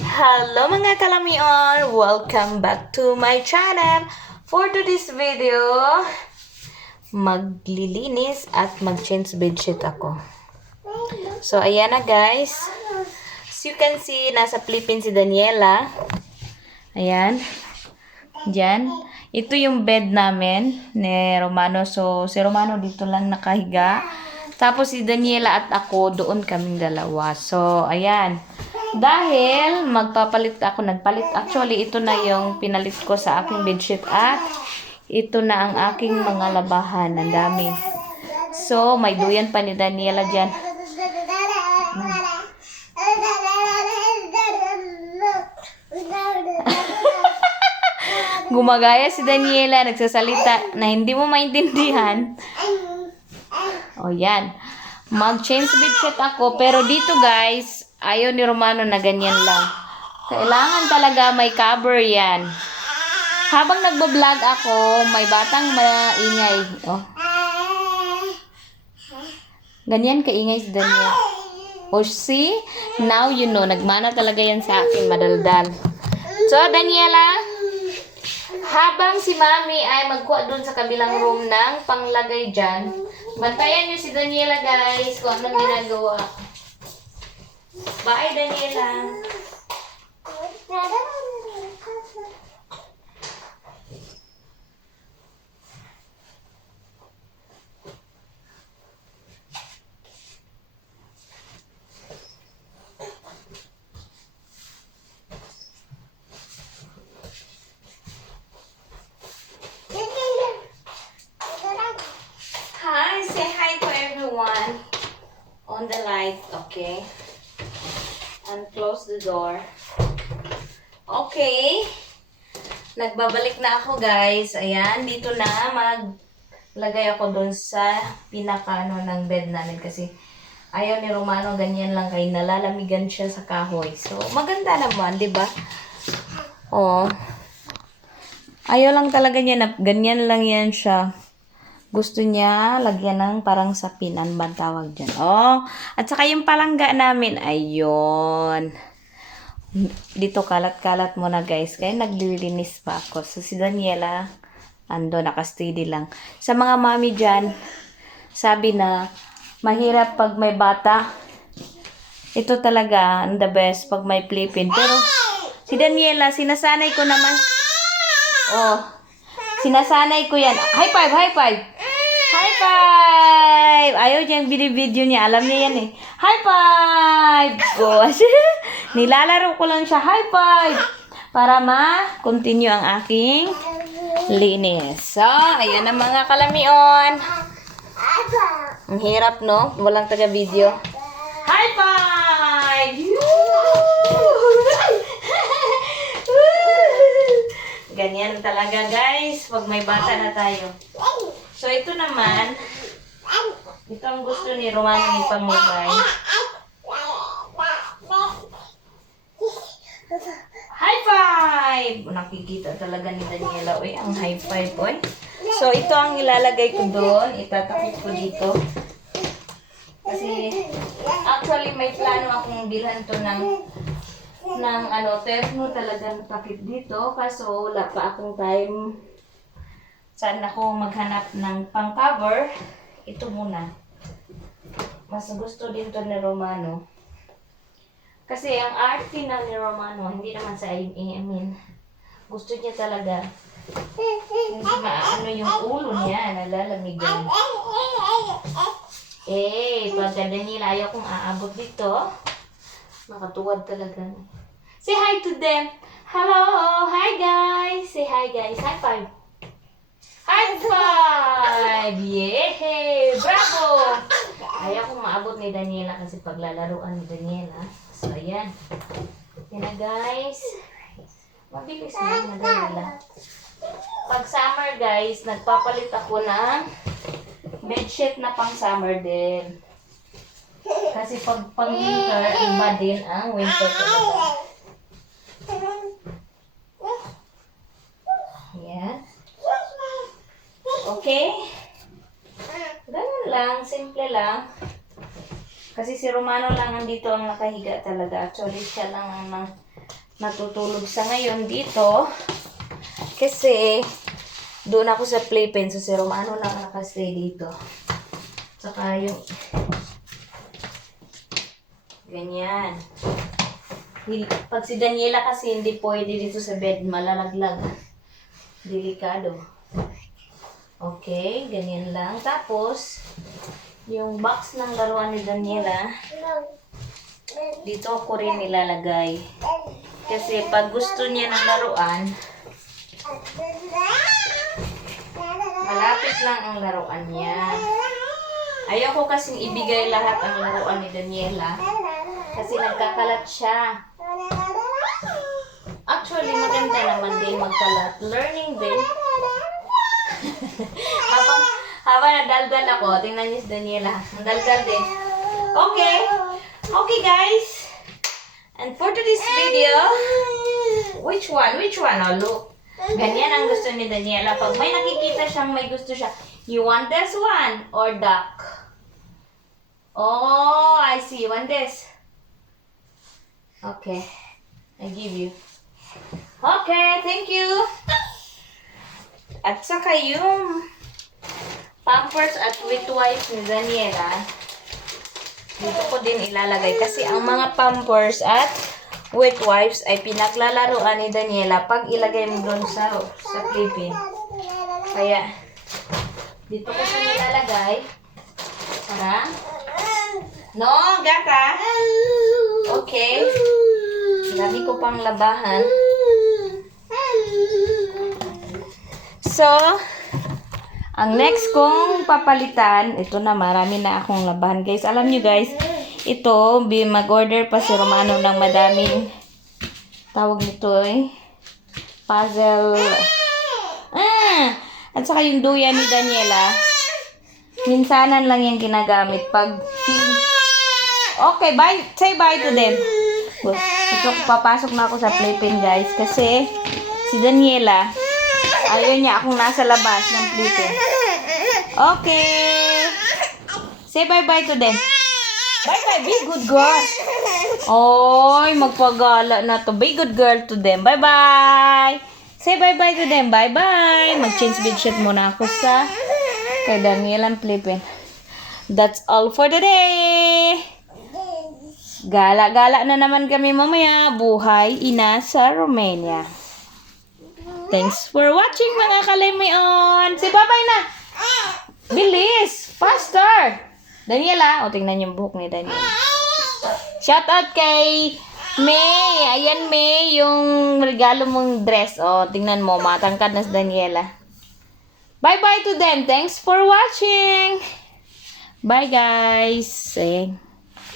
Hello mga kalamion! Welcome back to my channel! For today's video, maglilinis at mag-change bedsheet ako. So, ayan na guys. As you can see, nasa Philippines si Daniela. Ayan. Diyan. Ito yung bed namin ni Romano. So, si Romano dito lang nakahiga. Tapos si Daniela at ako, doon kaming dalawa. So, ayan. Dahil magpapalit ako, nagpalit. Actually, ito na yung pinalit ko sa aking bedsheet at ito na ang aking mga labahan. Ang dami. So, may duyan pa ni Daniela dyan. Gumagaya si Daniela, nagsasalita na hindi mo maintindihan. O yan. Mag-change bedsheet ako. Pero dito guys, ayaw ni Romano na ganyan lang. Kailangan talaga may cover yan. Habang nagbablog ako, may batang maingay. Oh. Ganyan kaingay si Daniela. O see? Now you know. Nagmana talaga yan sa akin, madaldal. So, Daniela, habang si Mami ay magkuha dun sa kabilang room ng panglagay dyan, bantayan nyo si Daniela guys kung anong ginagawa. Bye, Daniela. Hi, say hi to everyone on the light, okay? And close the door. Okay. Nagbabalik na ako, guys. Ayan, dito na maglagay ako doon sa pinakano ng bed namin kasi ayaw ni Romano ganyan lang kay nalalamigan siya sa kahoy. So, maganda naman, 'di ba? Oh. Ayaw lang talaga niya na ganyan lang yan siya. Gusto niya lagyan ng parang sapinan ba tawag dyan. Oh, at saka yung palangga namin, ayun. Dito kalat-kalat muna guys. Kaya naglilinis pa ako. So si Daniela, ando naka-steady lang. Sa mga mami dyan, sabi na, mahirap pag may bata. Ito talaga, the best pag may plipin. Pero si Daniela, sinasanay ko naman. Oh, sinasanay ko yan. High five, high five. High five! Ayaw niya yung video niya. Alam niya yan eh. High five! Gosh. Nilalaro ko lang siya. High five! Para ma-continue ang aking linis. So, ayan ang mga kalamion. Ang hirap, no? Walang taga-video. High five! Ganyan talaga, guys. Pag may bata na tayo. So, ito naman, ito ang gusto ni Romano ipamigay. High five! Nakikita talaga ni Daniela. Uy, ang high five, uy. So, ito ang ilalagay ko doon. Itatakip ko dito. Kasi, actually, may plano akong bilhan to ng terno talaga natakip dito. Kaso, wala pa akong time. Saan ako maghanap ng pang-cover? Ito muna. Mas gusto din to ni Romano. Kasi ang arte na ni Romano, hindi naman sa amin. Gusto niya talaga. Hindi maano yung ulo niya, nalalamigan. Pagka Daniela, ayaw kong aabot dito. Makatuwad talaga. Say hi to them. Hello! Hi guys! Say hi guys. High five. High five! Yay! Bravo! Ayaw kong maabot ni Daniela kasi paglalaruan ni Daniela. So, ayan. Yan na, guys. Mabilis na, madali lang. Pag summer, guys, nagpapalit ako ng bedsheet na pang summer din. Kasi pag pang winter, iba din ang winter talaga. Ayan. Okay? Ganun lang, simple lang. Kasi si Romano lang nandito ang nakahiga talaga. Actually, siya lang ang natutulog sa ngayon dito. Kasi, doon ako sa playpen. So, si Romano lang nakastay dito. Saka yung... Ganyan. Pag si Daniela kasi hindi pwede dito sa bed, malalaglag. Delikado. Okay, ganyan lang. Tapos, yung box ng laruan ni Daniela, dito ko rin nilalagay. Kasi pag gusto niya ng laruan, malapit lang ang laruan niya. Ayoko kasing ibigay lahat ang laruan ni Daniela kasi nagkakalat siya. Actually, maganda naman din magkalat. Learning din. habang nadaldal ako, tingnan niyo si Daniela. Nadaldal din. Okay. Okay, guys. And for today's video, which one? Oh, look. Ganyan ang gusto ni Daniela. Pag may nakikita siyang may gusto siya, you want this one or duck? Oh, I see. You want this? Okay. I give you. Okay, thank you. At saka yung Pampers at Wet Wipes ni Daniela, dito ko din ilalagay. Kasi ang mga Pampers at Wet Wipes ay pinaglalaroan ni Daniela pag ilagay mo doon sa playpen. Kaya, dito ko siya nilalagay. Para. No, gata. Okay. Dami ko pang labahan. So, ang next kong papalitan, ito na, marami na akong labahan. Guys, alam nyo guys, ito, mag-order pa si Romano ng madaming, tawag nito puzzle. At saka yung duya ni Daniela, minsanan lang yung ginagamit. Pag, okay, bye. Say bye to them. Ito, papasok na ako sa playpen guys kasi si Daniela ayaw niya akong nasa labas ng playpen. Okay, say bye bye to them. Bye bye, be good girl. Oy, magpagala na to. Be good girl to them. Bye bye. Say bye bye to them. Bye bye. Mag-change bedsheet muna ako sa kay Daniela ang playpen. That's all for today. Gala-gala na naman kami mamaya. Buhay ina sa Romania. Thanks for watching mga kalimion. Say bye-bye na. Bilis. Faster. Daniela. O, tingnan yung buhok ni Daniela. Shout out kay May. Ayan May, yung regalo mong dress. O, tingnan mo. Matangkad na si Daniela. Bye-bye to them. Thanks for watching. Bye guys.